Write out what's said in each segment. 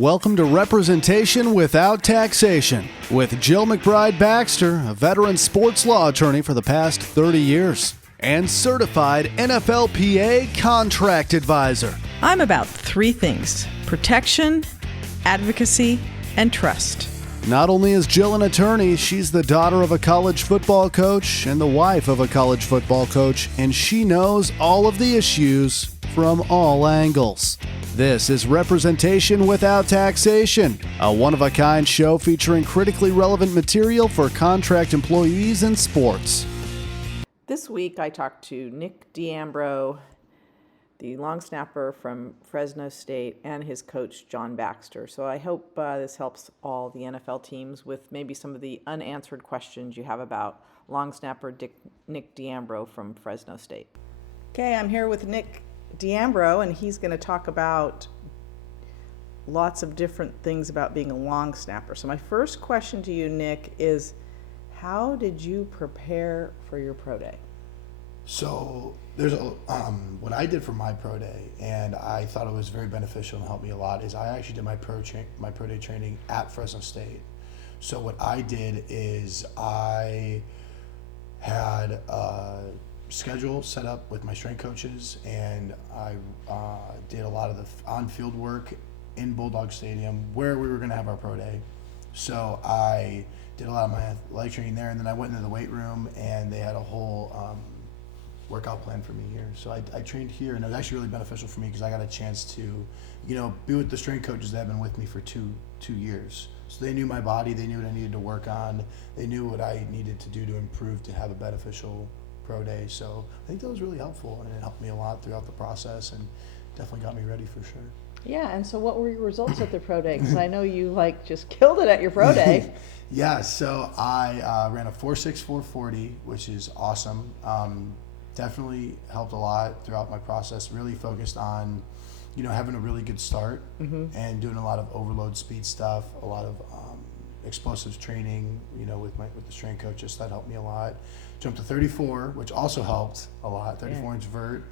Welcome to Representation Without Taxation with Jill McBride Baxter, a veteran sports law attorney for the past 30 years and certified NFLPA contract advisor. I'm about three things: protection, advocacy, and trust. Not only is Jill an attorney, she's the daughter of a college football coach and the wife of a college football coach, and she knows all of the issues from all angles. This is Representation Without Taxation, a one-of-a-kind show featuring critically relevant material for contract employees in sports. This week I talked to Nick Ambra, the long snapper from Fresno State, and his coach, John Baxter. So I hope this helps all the NFL teams with maybe some of the unanswered questions you have about long snapper Nick Ambra from Fresno State. Okay, I'm here with Nick Ambra, and he's going to talk about lots of different things about being a long snapper. So my first question to you, Nick, is how did you prepare for your pro day? So there's what I did for my pro day, and I thought it was very beneficial and helped me a lot, is I actually did my pro day training at Fresno State. So what I did is I had a schedule set up with my strength coaches, and I did a lot of the on-field work in Bulldog Stadium where we were going to have our pro day. So I did a lot of my athletic training there, and then I went into the weight room, and they had a whole workout plan for me here. So I trained here, and it was actually really beneficial for me because I got a chance to, be with the strength coaches that have been with me for two years. So they knew my body, they knew what I needed to work on, they knew what I needed to do to improve to have a beneficial pro day. So I think that was really helpful, and it helped me a lot throughout the process and definitely got me ready for sure. Yeah, and so what were your results at the pro day? Because I know you just killed it at your pro day. Yeah, so I ran a 4.6 440, which is awesome. Definitely helped a lot throughout my process. Really focused on, having a really good start and doing a lot of overload speed stuff, a lot of explosives training, with the strength coaches. That helped me a lot. Jumped to 34, which also helped a lot. 34-inch vert,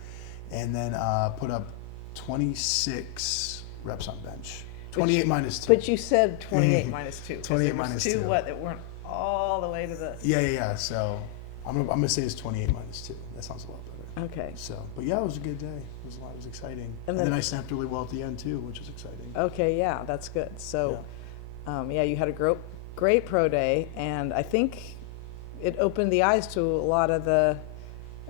and then put up 26 reps on bench. 28 minus 2. But you said 28 minus 2. 28 minus 2. That weren't all the way to the... Yeah. So I'm gonna say it's 28 minus 2. That sounds a lot better. Okay. So, but yeah, it was a good day. It was exciting. And then I snapped really well at the end too, which was exciting. Okay, yeah, that's good. So, you had a great pro day, and I think it opened the eyes to a lot of the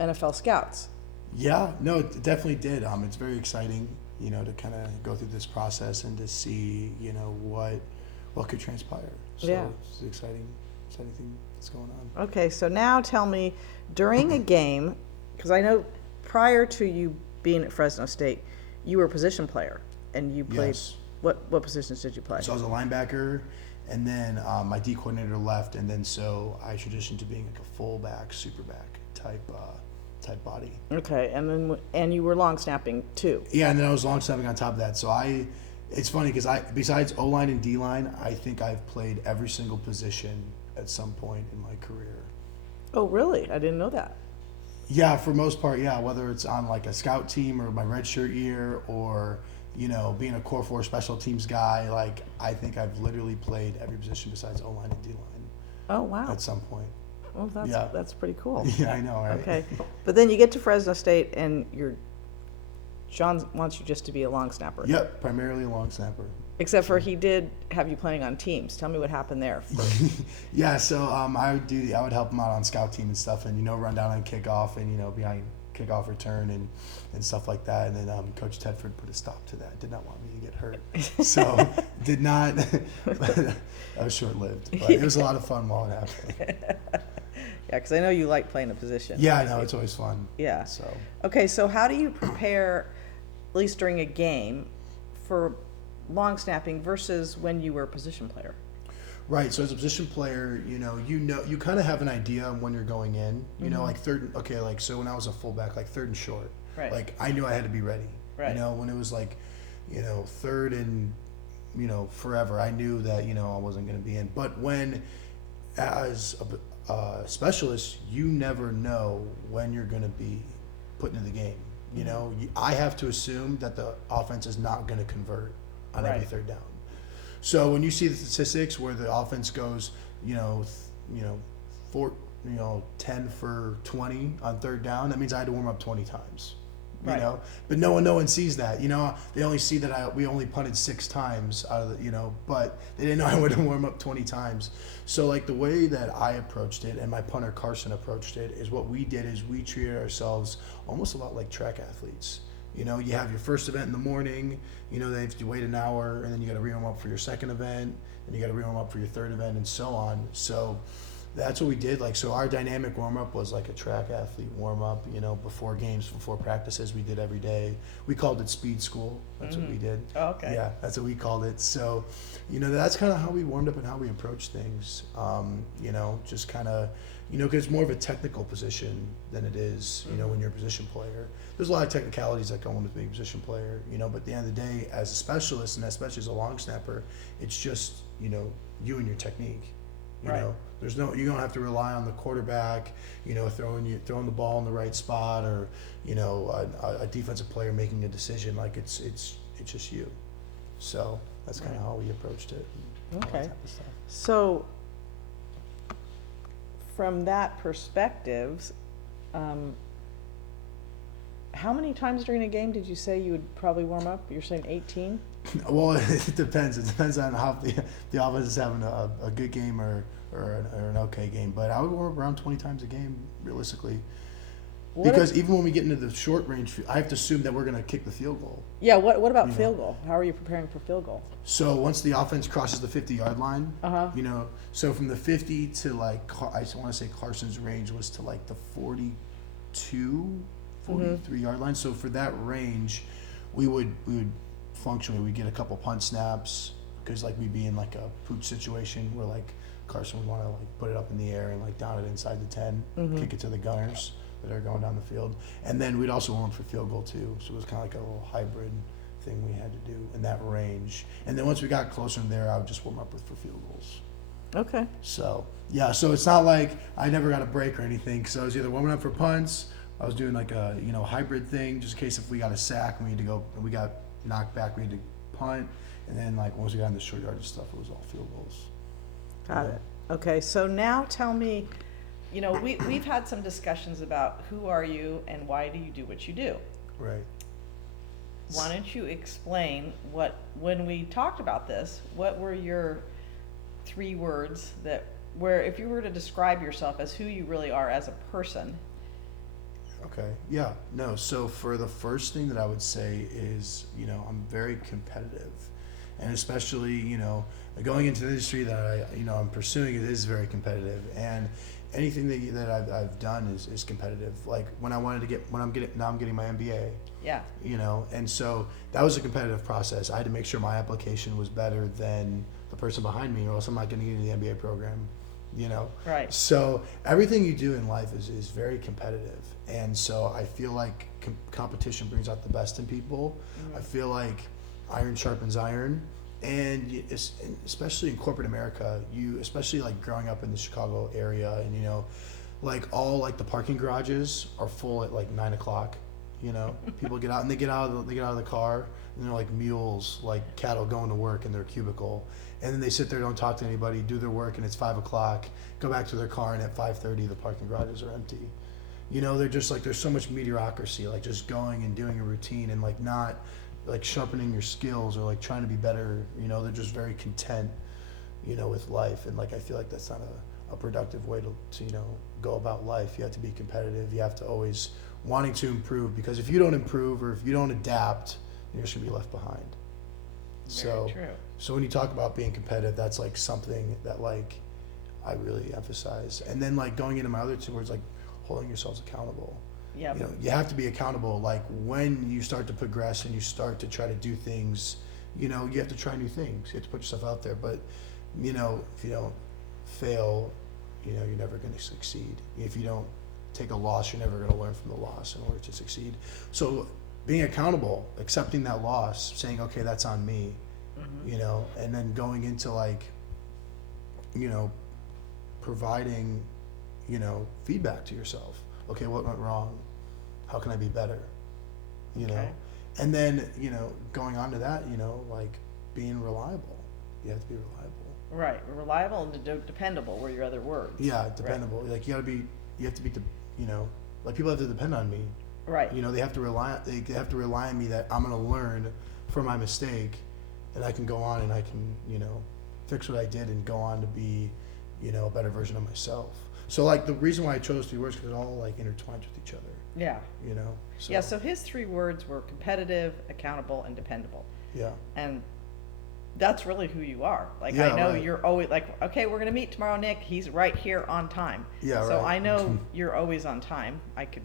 NFL scouts. Yeah, no, it definitely did. It's very exciting, to kind of go through this process and to see, what could transpire. So it's an exciting thing that's going on. Okay, so now tell me, during a game, because I know prior to you being at Fresno State, you were a position player, and you played. Yes. What positions did you play? So I was a linebacker, and then my D coordinator left, and then so I transitioned to being like a fullback, superback type body. Okay, and you were long snapping too. Yeah, and then I was long snapping on top of that. So it's funny because besides O-line and D-line, I think I've played every single position at some point in my career. Oh, really? I didn't know that. Yeah, for most part, yeah. Whether it's on like a scout team or my redshirt year, or being a core 4 special teams guy, like I think I've literally played every position besides O-line and D-line. Oh, wow. At some point. Well, that's pretty cool. Yeah, I know, right? Okay, but then you get to Fresno State, and John wants you just to be a long snapper. Yep, primarily a long snapper. Except for he did have you playing on teams. Tell me what happened there. Yeah, so I would help him out on scout team and stuff, and run down on kickoff and behind kickoff return and stuff like that. And then Coach Tedford put a stop to that. Did not want me to get hurt, so did not. That was short lived, but it was a lot of fun while it happened. Yeah, because I know you like playing a position. Yeah, I know, it's always fun. Yeah. So. Okay, so how do you prepare, at least during a game, for long snapping versus when you were a position player? Right. So as a position player, you kind of have an idea of when you're going in. Like third. Okay. Like so when I was a fullback, like third and short. Right. Like I knew I had to be ready. Right. When it was like, third and, forever, I knew that I wasn't going to be in. But when, as a specialist, you never know when you're going to be put into the game. I have to assume that the offense is not going to convert on every third down. So when you see the statistics where the offense goes, 10 for 20 on third down, that means I had to warm up 20 times. Right. But no one sees that. They only see that we only punted 6 times out of the, but they didn't know I would warm up 20 times. So like the way that I approached it and my punter Carson approached it is what we did is we treated ourselves almost a lot like track athletes. You have your first event in the morning, then you have to wait an hour, and then you got to re-warm up for your second event, and you got to re-warm up for your third event, and so on. So that's what we did. So our dynamic warm-up was like a track athlete warm-up, before games, before practices we did every day. We called it speed school. That's what we did. Oh, okay. Yeah, that's what we called it. So, that's kind of how we warmed up and how we approach things. Just kind of, because it's more of a technical position than it is, when you're a position player. There's a lot of technicalities that go into being a position player, but at the end of the day, as a specialist, and especially as a long snapper, it's just, you and your technique. Right. You don't have to rely on the quarterback, throwing the ball in the right spot, or a defensive player making a decision. Like it's just you. So that's kind of how we approached it. All that Okay. type of stuff. So, from that perspective, how many times during a game did you say you would probably warm up? You're saying 18? Well, it depends. It depends on how the offense is having a good game or an okay game. But I would warm up around 20 times a game, realistically. Because even when we get into the short range, I have to assume that we're going to kick the field goal. Yeah, what about field goal? How are you preparing for field goal? So once the offense crosses the 50-yard line, so from the 50 to I want to say Carson's range was to like the 42, 43-yard line. So for that range, we would function. We'd get a couple punt snaps because we'd be in like a pooch situation where Carson would want to put it up in the air and down it inside the 10, kick it to the gunners that are going down the field. And then we'd also warm up for field goal too. So it was kind of like a little hybrid thing we had to do in that range. And then once we got closer in there, I would just warm up for field goals. Okay. So, yeah, so it's not like I never got a break or anything, because I was either warming up for punts, I was doing like a, hybrid thing, just in case if we got a sack and we got knocked back, we had to punt. And then once we got in the short yardage stuff, it was all field goals. Got it. Okay, so now tell me, we've had some discussions about who are you and why do you do what you do. Right. Why don't you explain when we talked about this, what were your 3 words where if you were to describe yourself as who you really are as a person? Okay. Yeah. No. So for the first thing that I would say is, I'm very competitive, and especially, going into the industry that I'm pursuing, it is very competitive, and anything that I've done is competitive. Like when I'm getting my MBA. Yeah. And so that was a competitive process. I had to make sure my application was better than the person behind me, or else I'm not going to get into the MBA program. Right. So everything you do in life is very competitive, and so I feel like competition brings out the best in people. I feel like iron sharpens iron, and especially in corporate America, especially growing up in the Chicago area, and all the parking garages are full at 9 o'clock. People get out and they get out of the car, and they're like mules, like cattle going to work in their cubicle. And then they sit there, don't talk to anybody, do their work, and it's 5 o'clock, go back to their car, and at 5:30 the parking garages are empty. They're just there's so much mediocrity, just going and doing a routine and not sharpening your skills or trying to be better. They're just very content, with life. And I feel like that's not a productive way to go about life. You have to be competitive. You have to always wanting to improve, because if you don't improve or if you don't adapt, you're just gonna be left behind. Very true. So when you talk about being competitive, that's something that I really emphasize. And then going into my other 2 words, holding yourselves accountable. Yeah. You have to be accountable. When you start to progress and you start to try to do things, you have to try new things. You have to put yourself out there. But if you don't fail, you're never going to succeed. If you don't take a loss, you're never going to learn from the loss in order to succeed. So being accountable, accepting that loss, saying, okay, that's on me, and then going into providing, feedback to yourself. Okay, what went wrong? How can I be better? Okay. And then, going on to that, being reliable, You have to be reliable. Right, reliable and dependable were your other words. Yeah, dependable. Like you have to be, like people have to depend on me. Right. They have to rely on me that I'm going to learn from my mistake, and I can go on and I can, fix what I did and go on to be, a better version of myself. So like the reason why I chose 3 words, because it all like intertwines with each other. Yeah. So. Yeah, so his 3 words were competitive, accountable, and dependable. Yeah. And that's really who you are. Like, Yeah, I know right. you're always like, okay, we're going to meet tomorrow, Nick. He's right here on time. Yeah, so right. I know you're always on time. I could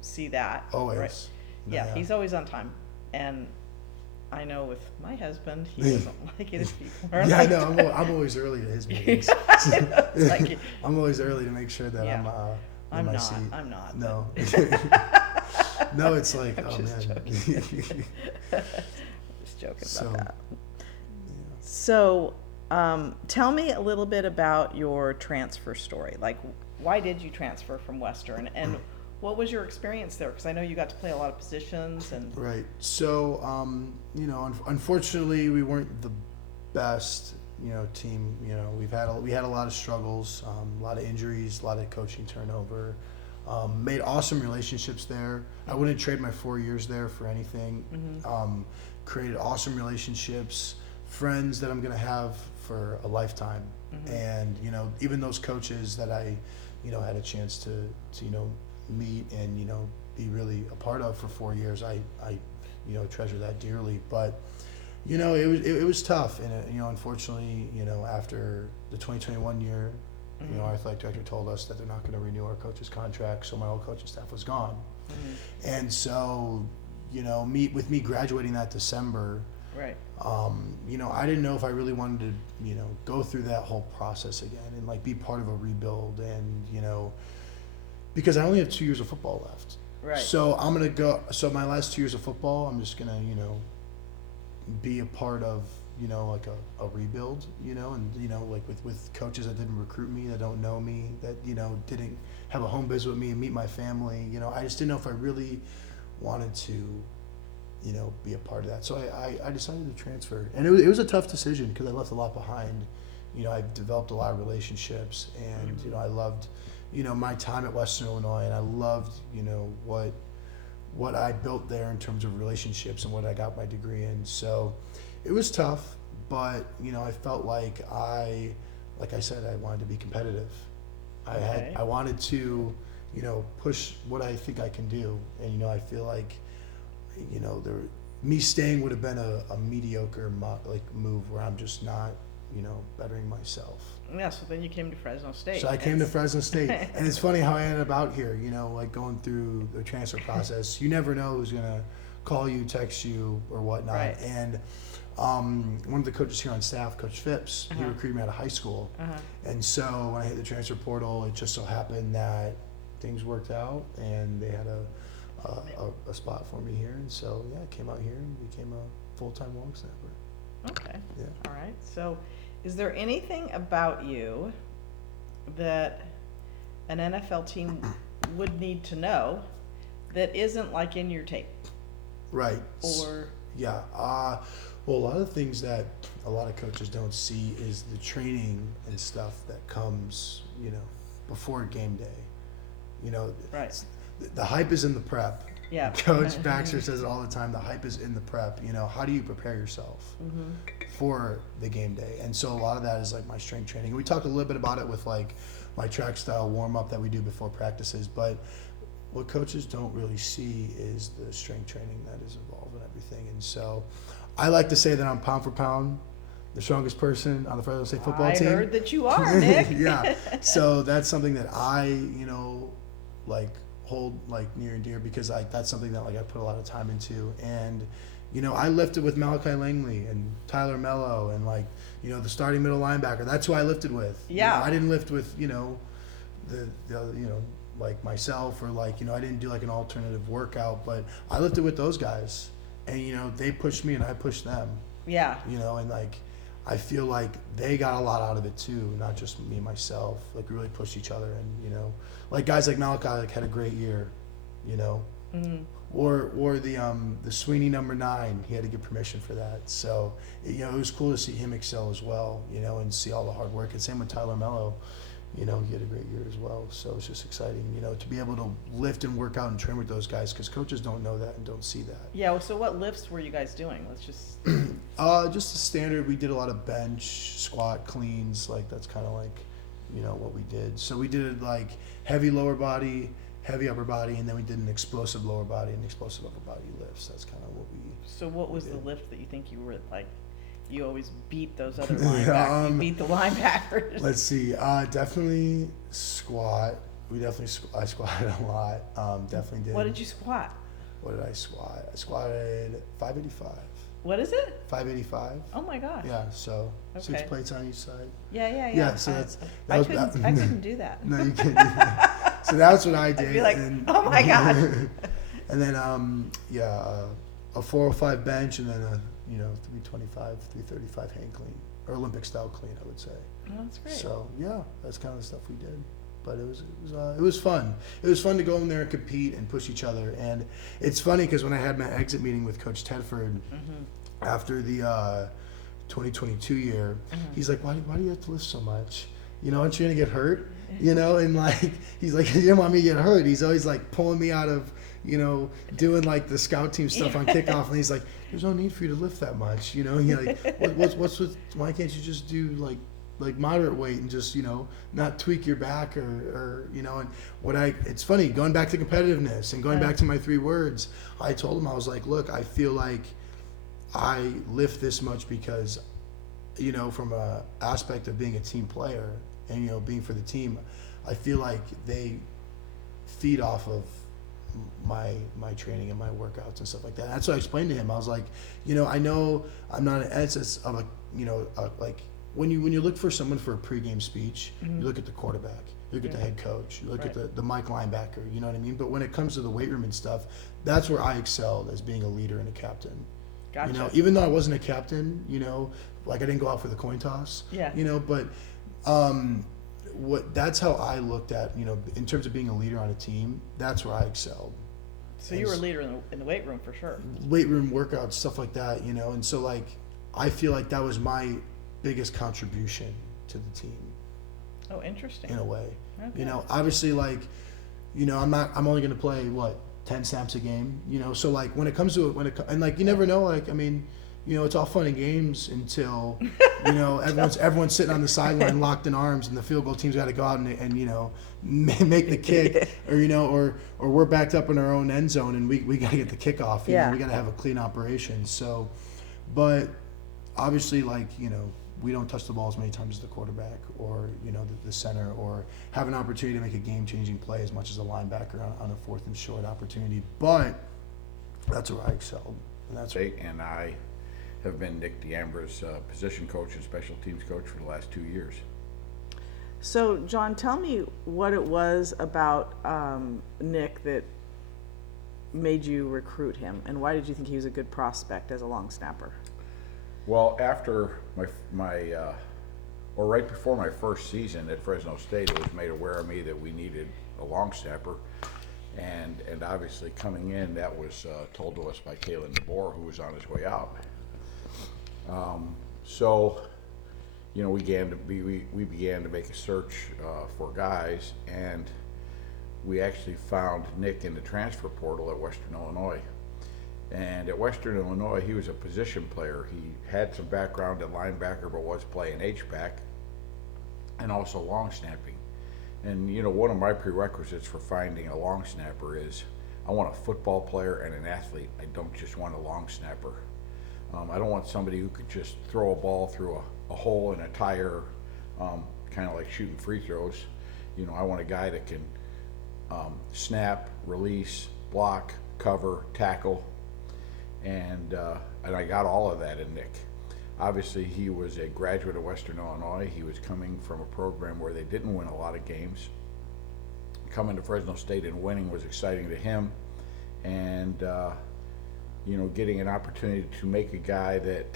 see that. Always. Right? Yeah, he's always on time. And I know with my husband, he doesn't like it if people are Yeah, like I know. I'm always early to his meetings. like, I'm always early to make sure that Yeah. I'm in my seat. I'm not. No. No, it's like, I'm oh just man. joking. Just joking So, about that. So, tell me a little bit about your transfer story. Like, why did you transfer from Western, and what was your experience there? Because I know you got to play a lot of positions and. Right. So, unfortunately, we weren't the best, team. We had a lot of struggles, a lot of injuries, a lot of coaching turnover. Made awesome relationships there. I wouldn't trade my 4 years there for anything. Mm-hmm. Created awesome relationships, friends that I'm gonna have for a lifetime. Mm-hmm. And even those coaches that I, had a chance to meet and be really a part of for 4 years, I treasure that dearly. But it was tough, and unfortunately, after the 2021 year, Mm-hmm. Our athletic director told us that they're not going to renew our coaches' contracts, so my old coaching staff was gone. Mm-hmm. And so, with me graduating that December, Right. I didn't know if I really wanted to, go through that whole process again and like be part of a rebuild, and because I only have 2 years of football left. Right. So I'm gonna go. So my last 2 years of football, I'm just gonna, be a part of, like a rebuild, and like with coaches that didn't recruit me, that don't know me, that didn't have a home visit with me and meet my family. I just didn't know if I really wanted to, be a part of that. So I decided to transfer, and it was a tough decision because I left a lot behind. I developed a lot of relationships, and I loved, my time at Western Illinois, and I loved, what I built there in terms of relationships and what I got my degree in. So it was tough, but I felt like I said, I wanted to be competitive. Okay. I wanted to, push what I think I can do, and I feel like, me staying would have been a mediocre move where I'm just not, bettering myself. Yeah. So then you came to Fresno State. So I came to Fresno State, and it's funny how I ended up out here. like going through the transfer process, you never know who's gonna call you, text you, or whatnot. Right. And one of the coaches here on staff, Coach Phipps, he Uh-huh. recruited me out of high school. Uh-huh. And so when I hit the transfer portal, it just so happened that things worked out, and they had a spot for me here. And so I came out here and became a full-time long snapper. Okay. Yeah. All right. So, is there anything about you that an NFL team would need to know that isn't like in your tape? Right. Or Yeah. Well, a lot of things that a lot of coaches don't see is the training and stuff that comes, before game day. right. The hype is in the prep. Yeah. Coach Baxter says it all the time. The hype is in the prep. How do you prepare yourself for the game day? And so a lot of that is like my strength training. We talked a little bit about it with like my track style warm up that we do before practices, but what coaches don't really see is the strength training that is involved in everything. And so I like to say that I'm pound for pound the strongest person on the Fresno State football team. I heard that you are, Nick. Yeah. So that's something that I, like hold like near and dear, because that's something that like I put a lot of time into. And I lifted with Malachi Langley and Tyler Mello and like the starting middle linebacker. That's who I lifted with. Yeah. I didn't lift with the like myself, or like I didn't do like an alternative workout, but I lifted with those guys, and they pushed me and I pushed them. Yeah. And like I feel like they got a lot out of it too, not just me and myself. Like we really pushed each other, and like guys like Malachi like had a great year, wore the Sweeney number 9. He had to get permission for that. So, you know, it was cool to see him excel as well, you know, and see all the hard work. And same with Tyler Mello. You know, he had a great year as well. So it's just exciting, you know, to be able to lift and work out and train with those guys, because coaches don't know that and don't see that. Yeah, so what lifts were you guys doing? Let's just... Just the standard. We did a lot of bench, squat, cleans. Like, that's kind of like, you know, what we did. So we did like heavy lower body, heavy upper body, and then we did an explosive lower body and explosive upper body lifts. That's kind of what we... So what was the lift that you think you were like, you always beat those other linebackers? You beat the linebackers. Let's see. Definitely squat. I squatted a lot. Definitely did. What did you squat? What did I squat? I squatted 585. What is it? 585. Oh my gosh. Yeah, so Okay. 6 plates on each side. Yeah. So I couldn't do that. No, you can't do that. So that's what I did. I'd be like, and, oh my god. And then a 405 bench, and then a 325, 335 hang clean, or Olympic style clean, I would say. Oh, that's great. So yeah, that's kind of the stuff we did. But it was fun. It was fun to go in there and compete and push each other. And it's funny because when I had my exit meeting with Coach Tedford after the 2022 year, he's like, why do you have to lift so much? You know, aren't you gonna get hurt? You know, and like he's like, he didn't want me to get hurt. He's always like pulling me out of, you know, doing like the scout team stuff on kickoff, and he's like, there's no need for you to lift that much. You know, and he's like, what's with? Why can't you just do like moderate weight and just, you know, not tweak your back or you know? And it's funny, going back to competitiveness and going back to my 3 words, I told him, I was like, look, I feel like I lift this much because, you know, from a aspect of being a team player and, you know, being for the team, I feel like they feed off of my training and my workouts and stuff like that. And that's what I explained to him. I was like, you know, I know I'm not an essence of like when you look for someone for a pregame speech, you look at the quarterback, you look at the head coach, you look at the Mike linebacker, you know what I mean? But when it comes to the weight room and stuff, that's where I excelled as being a leader and a captain. Gotcha. You know, even though I wasn't a captain, you know, like I didn't go out for the coin toss. Yeah. You know, but that's how I looked at, you know, in terms of being a leader on a team, that's where I excelled. So you were a leader in the weight room for sure. Weight room workouts, stuff like that, you know, and so like I feel like that was my biggest contribution to the team. Oh, interesting. In a way. Okay. You know, obviously, like, you know, I'm only going to play 10 snaps a game, you know, so like when it comes to it, and like you never know, like, I mean, you know, it's all fun and games until, you know, everyone's sitting on the sideline locked in arms, and the field goal team's got to go out and you know, make the kick, or, you know, or we're backed up in our own end zone and we got to get the kickoff. You know, we got to have a clean operation. So, but obviously, like, you know, we don't touch the ball as many times as the quarterback or, you know, the center, or have an opportunity to make a game-changing play as much as a linebacker on a 4th and short opportunity. But that's where I excelled. And that's and I have been Nick D'Ambra's position coach and special teams coach for the last 2 years. So, John, tell me what it was about Nick that made you recruit him, and why did you think he was a good prospect as a long snapper? Well, after right before my first season at Fresno State, it was made aware of me that we needed a long snapper, and obviously coming in, that was told to us by Kalen DeBoer, who was on his way out. So, you know, we began to make a search for guys, and we actually found Nick in the transfer portal at Western Illinois. And at Western Illinois, he was a position player. He had some background at linebacker, but was playing H-back and also long snapping. And, you know, one of my prerequisites for finding a long snapper is I want a football player and an athlete. I don't just want a long snapper. I don't want somebody who could just throw a ball through a hole in a tire, kind of like shooting free throws. You know, I want a guy that can snap, release, block, cover, tackle. And I got all of that in Nick. Obviously, he was a graduate of Western Illinois. He was coming from a program where they didn't win a lot of games. Coming to Fresno State and winning was exciting to him. And, you know, getting an opportunity to make a guy that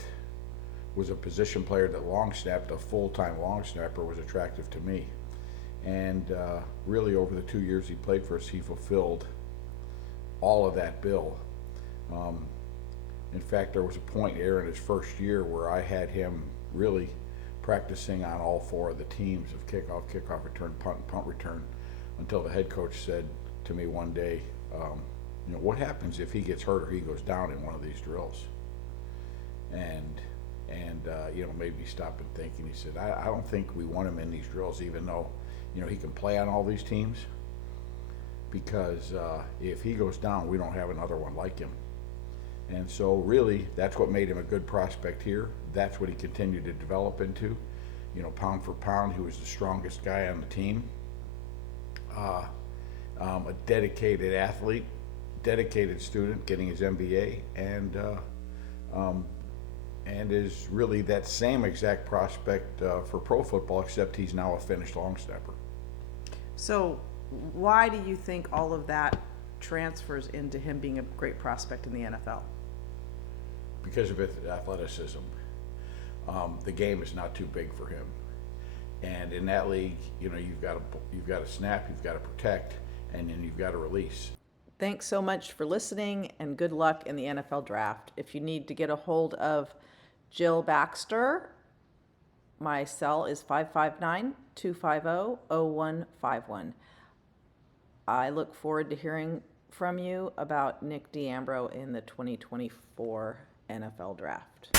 was a position player that long snapped, a full-time long snapper, was attractive to me. And really, over the 2 years he played for us, he fulfilled all of that bill. In fact, there was a point there in his first year where I had him really practicing on all 4 of the teams of kickoff, kickoff return, punt, and punt return, until the head coach said to me one day, what happens if he gets hurt or he goes down in one of these drills? And made me stop and think, and he said, I don't think we want him in these drills, even though, he can play on all these teams, because if he goes down, we don't have another one like him. And so really, that's what made him a good prospect here. That's what he continued to develop into. Pound for pound, he was the strongest guy on the team. A dedicated athlete, dedicated student, getting his MBA, and is really that same exact prospect for pro football, except he's now a finished long snapper. So why do you think all of that transfers into him being a great prospect in the NFL? Because of his athleticism. The game is not too big for him. And in that league, you've got to snap, you've got to protect, and then you've got to release. Thanks so much for listening, and good luck in the NFL draft. If you need to get a hold of Jill Baxter, my cell is 559-250-0151. I look forward to hearing from you about Nick D'Ambro in the 2024 NFL Draft.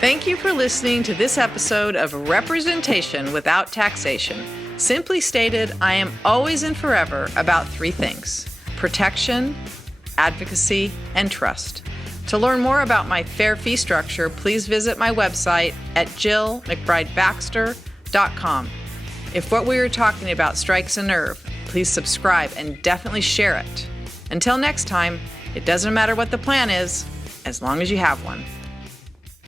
Thank you for listening to this episode of Representation Without Taxation. Simply stated, I am always and forever about 3 things: protection, advocacy, and trust. To learn more about my fair fee structure, please visit my website at jillmcbridebaxter.com. If what we were talking about strikes a nerve, please subscribe and definitely share it. Until next time, it doesn't matter what the plan is, as long as you have one.